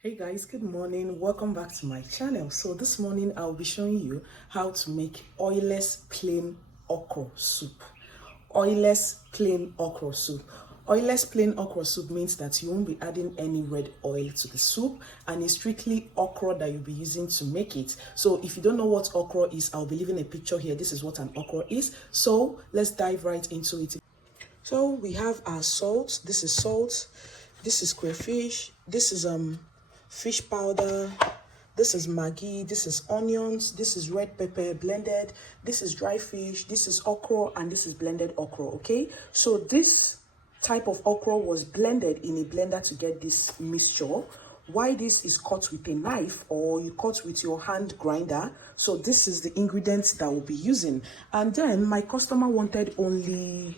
Hey guys, good morning. Welcome back to my channel. So this morning I'll be showing you how to make oilless plain okra soup. Oilless plain okra soup. Oilless plain okra soup means that you won't be adding any red oil to the soup, and it's strictly okra that you'll be using to make it. So if you don't know what okra is, I'll be leaving a picture here. This is what an okra is. So let's dive right into it. So we have our salt. This is salt. This is crayfish. This is fish powder. This is Maggi. This is onions. This is red pepper blended. This is dry fish. This is okra, and this is blended okra. Okay, so this type of okra was blended in a blender to get this mixture. Why this is cut with a knife or you cut with your hand grinder. So this is the ingredients that we'll be using. And then my customer wanted only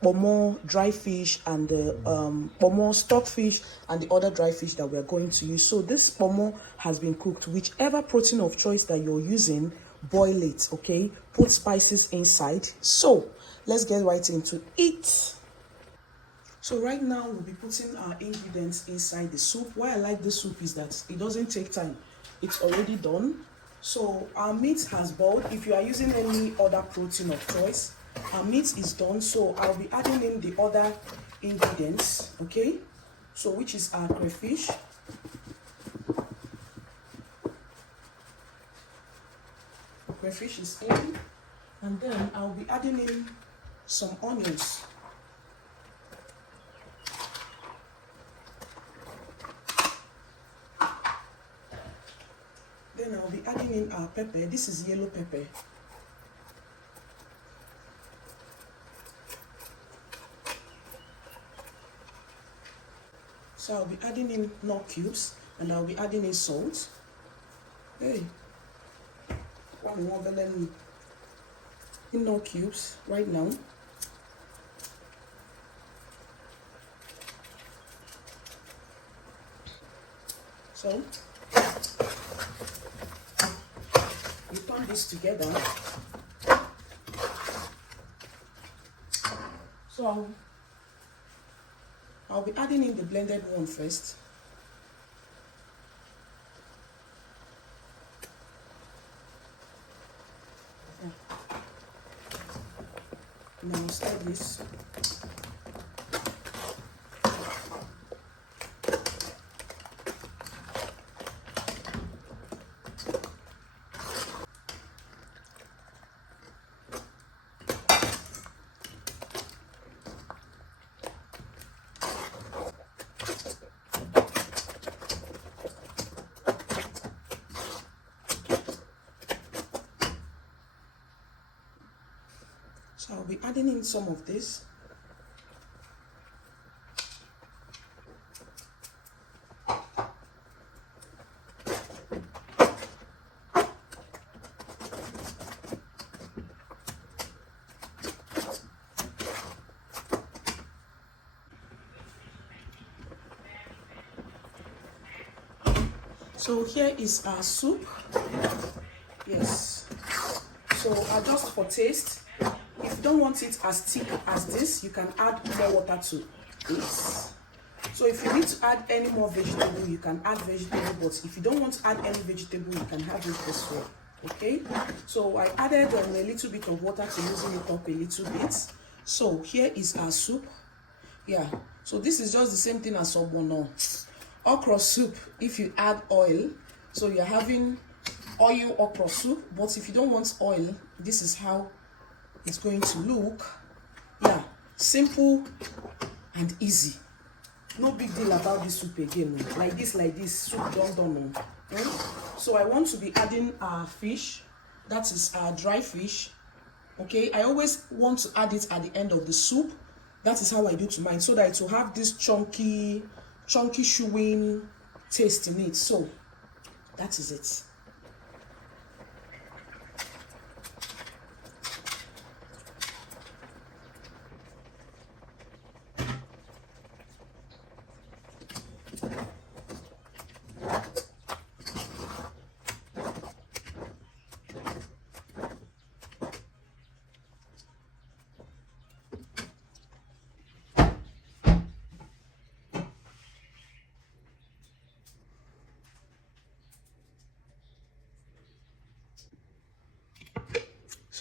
pomo dry fish and the pomo stockfish and the other dry fish that we're going to use. So this pomo has been cooked. Whichever protein of choice that you're using, boil it, okay? Put spices inside. So let's get right into it. So right now we'll be putting our ingredients inside the soup. Why I like this soup is that it doesn't take time. It's already done. So our meat has boiled. If you are using any other protein of choice, our meat is done. So I'll be adding in the other ingredients, okay? So which is our crayfish. Crayfish is in. And then I'll be adding in some onions. Then I'll be adding in our pepper. This is yellow pepper. So I'll be adding in nut cubes and I'll be adding in salt. Hey, one more in nut cubes right now. So you turn this together. So I'll be adding in the blended one first. Now stir this. So I'll be adding in some of this. So here is our soup. Yes. So adjust for taste. If you don't want it as thick as this, you can add more water to this. So if you need to add any more vegetable, you can add vegetable, but if you don't want to add any vegetable, you can have it this way. Okay, so I added a little bit of water to loosen it up a little bit. So here is our soup. Yeah, so this is just the same thing as Ogbono-Okro soup if you add oil. So you're having oil okra soup, but if you don't want oil, this is how it's going to look. Yeah, simple and easy. No big deal about this soup again. Like this soup done. So I want to be adding our fish. That is our dry fish. Okay, I always want to add it at the end of the soup. That is how I do to mine, so that it will have this chunky chewing taste in it. So that is it.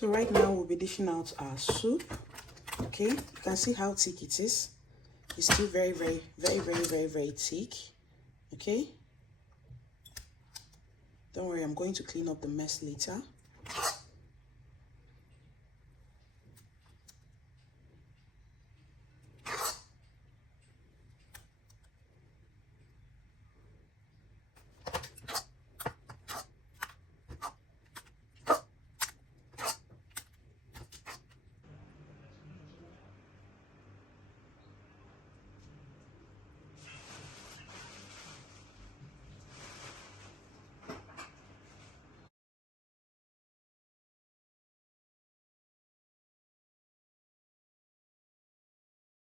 So right now we'll be dishing out our soup. Okay, you can see how thick it is. It's still very thick. Okay, don't worry, I'm going to clean up the mess later.